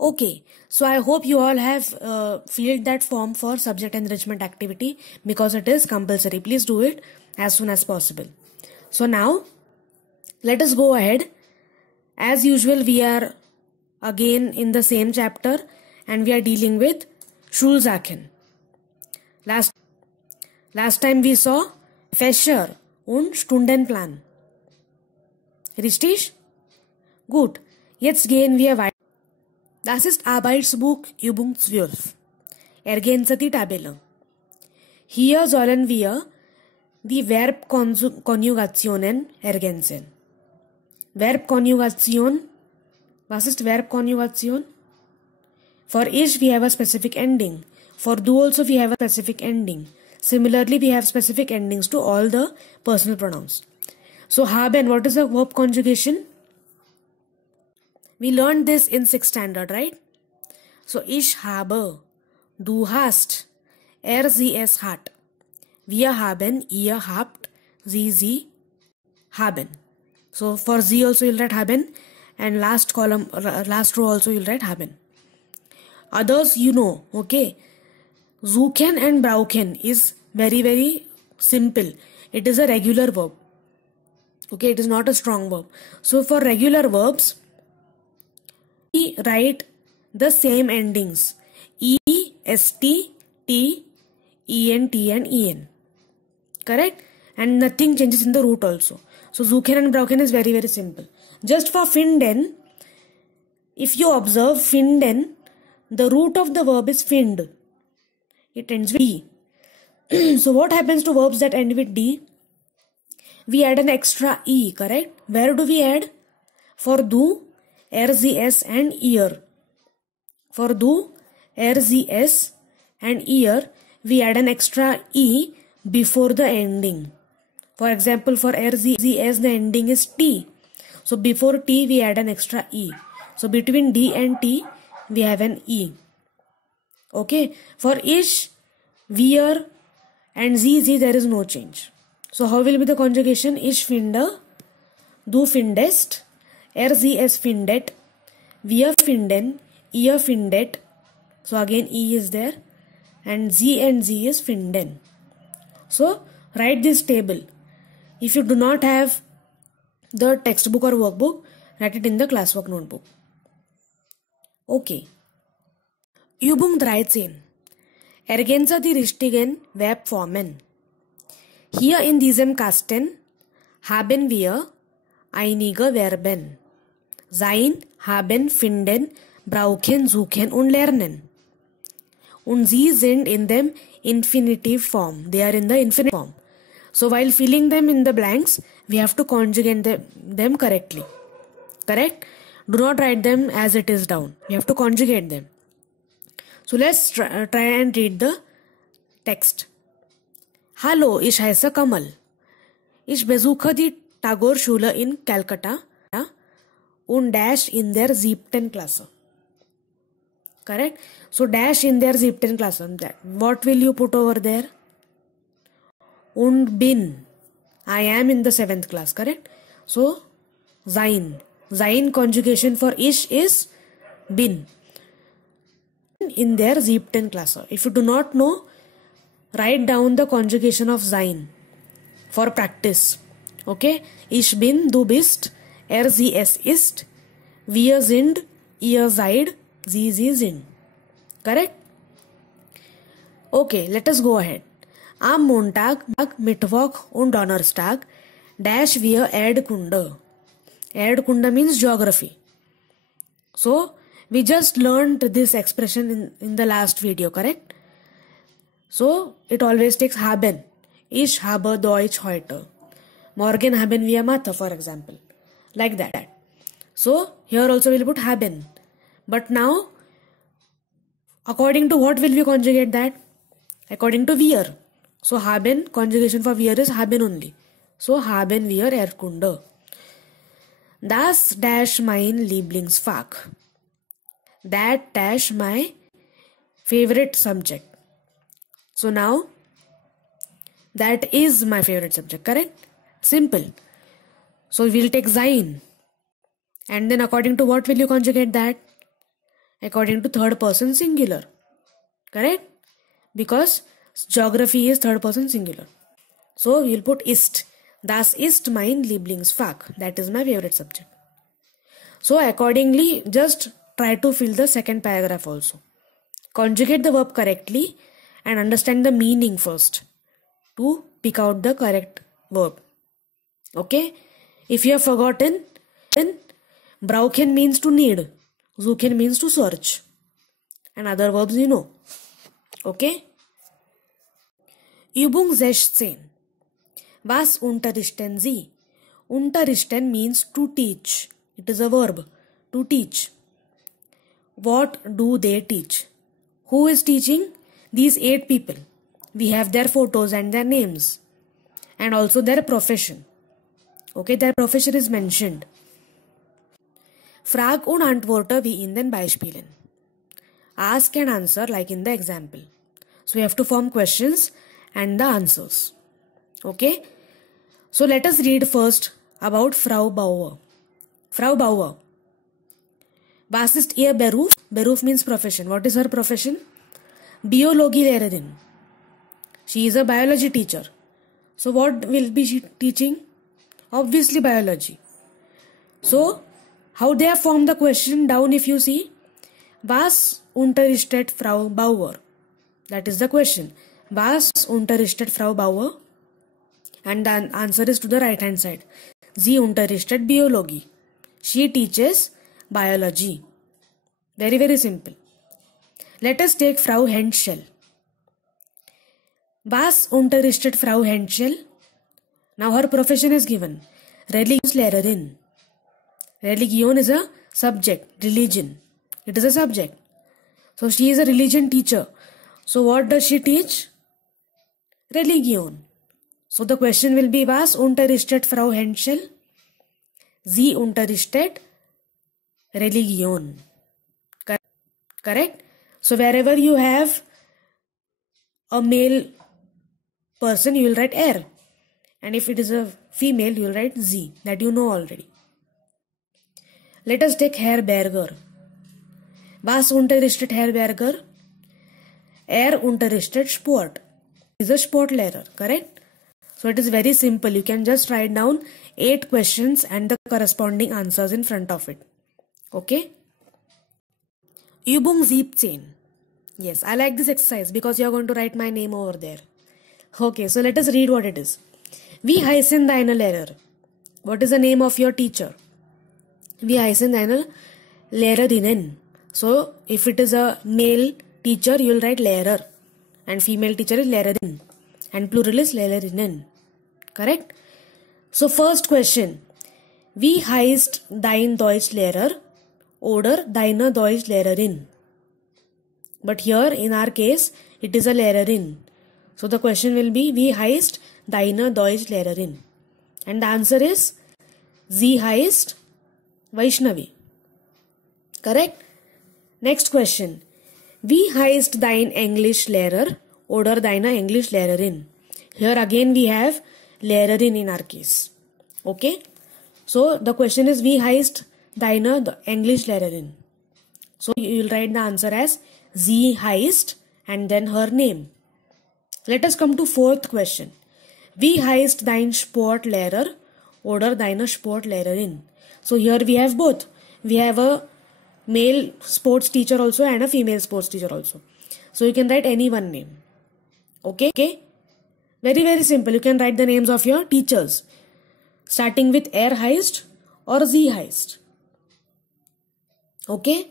Okay, so I hope you all have filled that form for subject enrichment activity because it is compulsory. Please do it as soon as possible. So now let us go ahead. As usual, we are again in the same chapter and we are dealing with Schulsachen. Last time we saw Fächer und Stundenplan. Richtig? Gut, jetzt gehen wir weiter. Das ist Arbeitsbuch Übung 12. Ergänze die Tabelle. Hier sollen wir die Verbkonjugationen ergänzen. Verbkonjugation. Was ist Verbkonjugation? For ich we have a specific ending. For du also we have a specific ending. Similarly, we have specific endings to all the personal pronouns. So haben, what is a verb conjugation? We learned this in 6th standard, right? So ich habe, du hast, sie es hat. Wir haben, ihr habt, sie haben. So for sie also you'll write haben, and last column, last row also you'll write haben. Others you know, okay? Suchen and brauchen is very simple. It is a regular verb. Okay, it is not a strong verb. So for regular verbs, we write the same endings. E, st, t, en, t and en. Correct? And nothing changes in the root also. So suchen and brauchen is very simple. Just for finden, if you observe finden, the root of the verb is find. It ends with D. So what happens to verbs that end with D? We add an extra E, correct? Where do we add? For du, RZS and ear. For du, RZS and ear, we add an extra E before the ending. For example, for RZS the ending is T. So before T we add an extra E. So between D and T we have an E. Okay. For ich, wir and sie there is no change. So how will be the conjugation? Ich finde, du findest, sie findet, wir finden, ihr findet. So again E is there and sie is finden. So write this table. If you do not have the textbook or workbook, write it in the classwork notebook. Okay. Übung 13. Ergänze die richtigen Verbformen. Hier in diesem Kasten haben wir einige Verben. Sein, haben, finden, brauchen, suchen und lernen. Und sie sind in dem infinitive form. They are in the infinitive form. So while filling them in the blanks, we have to conjugate them correctly. Correct? Do not write them as it is down. We have to conjugate them. So let's try and read the text. Hallo, ich heiße Kamal. Ich besuche die Tagore-Schule in Calcutta und dash in der 7. Klasse. Correct? So dash in der 7. Klasse. What will you put over there? Und bin. I am in the 7th class. Correct? So sein. Sein conjugation for ich is bin. In der 7. Klasse. If you do not know, write down the conjugation of sein for practice. Okay? Ich bin, du bist, sie es ist, wir sind, ihr seid, sie sind. Correct? Okay, let us go ahead. Am Montag, Mittwoch und Donnerstag dash wir Erdkunde. Erdkunde means geography. So, we just learned this expression in the last video, correct? So, it always takes haben. Ich habe Deutsch heute. Morgen haben wir Mathe, for example. Like that. So, here also we'll put haben. But now, according to what will we conjugate that? According to wir. So, haben, conjugation for wir is haben only. So, haben wir Erdkunde. Das dash mein Lieblingsfach. That dash my favorite subject. So now, that is my favorite subject, correct? Simple. So we'll take sein. And then according to what will you conjugate that? according to third person singular. Correct? Because geography is third person singular. So you'll put ist. Das ist mein Lieblingsfach. That is my favorite subject. So accordingly, just try to fill the second paragraph also. Conjugate the verb correctly and understand the meaning first to pick out the correct verb. Okay? If you have forgotten, then brauchen means to need. Suchen means to search. And other verbs you know. Okay? Übung 16. Was unterrichten Sie? Unterrichten means to teach. It is a verb. To teach. What do they teach? Who is teaching? These 8 people. We have their photos and their names. And also their profession. Okay, their profession is mentioned. Frag und antworte wie in den Beispielen. Ask and answer like in the example. So we have to form questions and the answers. Okay. So let us read first about Frau Bauer. Frau Bauer. Was ist ihr Beruf? Beruf means profession. What is her profession? Biologielehrerin. She is a biology teacher. So what will be she teaching? Obviously biology. So how they have formed the question down if you see? Was unterrichtet Frau Bauer? That is the question. Was unterrichtet Frau Bauer? And the answer is to the right hand side. Sie unterrichtet Biologie. She teaches biology. Very, very simple. Let us take Frau Henschel. Was unterrichtet Frau Henschel? Now her profession is given. Religionslehrerin. Religion is a subject. Religion. It is a subject. So she is a religion teacher. So what does she teach? Religion. So the question will be, was unterrichtet Frau Henschel? Sie unterrichtet Religion. Correct? So wherever you have a male person, you will write er. And if it is a female, you will write sie. That you know already. Let us take Herr Berger. Was unterrichtet Herr Berger? Unterrichtet Sport. He is a Sportlehrer. Correct? So it is very simple. You can just write down 8 questions and the corresponding answers in front of it. Okay? Übung 17. Yes, I like this exercise because you are going to write my name over there. Okay, so let us read what it is. Wie heißen deine Lehrer? What is the name of your teacher? Wie heißen deine Lehrerinnen? So if it is a male teacher, you will write Lehrer. And female teacher is Lehrerin. And plural is Lehrerinnen. Correct? So first question. Wie heißt dein Deutschlehrer oder deine Deutschlehrerin? But here in our case, it is a Lehrerin. So the question will be, wie heißt deine Deutschlehrerin? And the answer is, sie heißt Vaishnavi. Correct? Next question. Wie heißt dein Englischlehrer oder deine Englischlehrerin? Here again we have Lehrerin in our case. Okay? So the question is, wie heißt deine Englischlehrerin? So you will write the answer as sie heißt and then her name. Let us come to fourth question. Wie heißt dein Sportlehrer oder deine Sportlehrerin? So here we have both. We have a male sports teacher also and a female sports teacher also. So you can write any one name. Okay? Very, very simple. You can write the names of your teachers. Starting with heißt or sie heißt. Okay?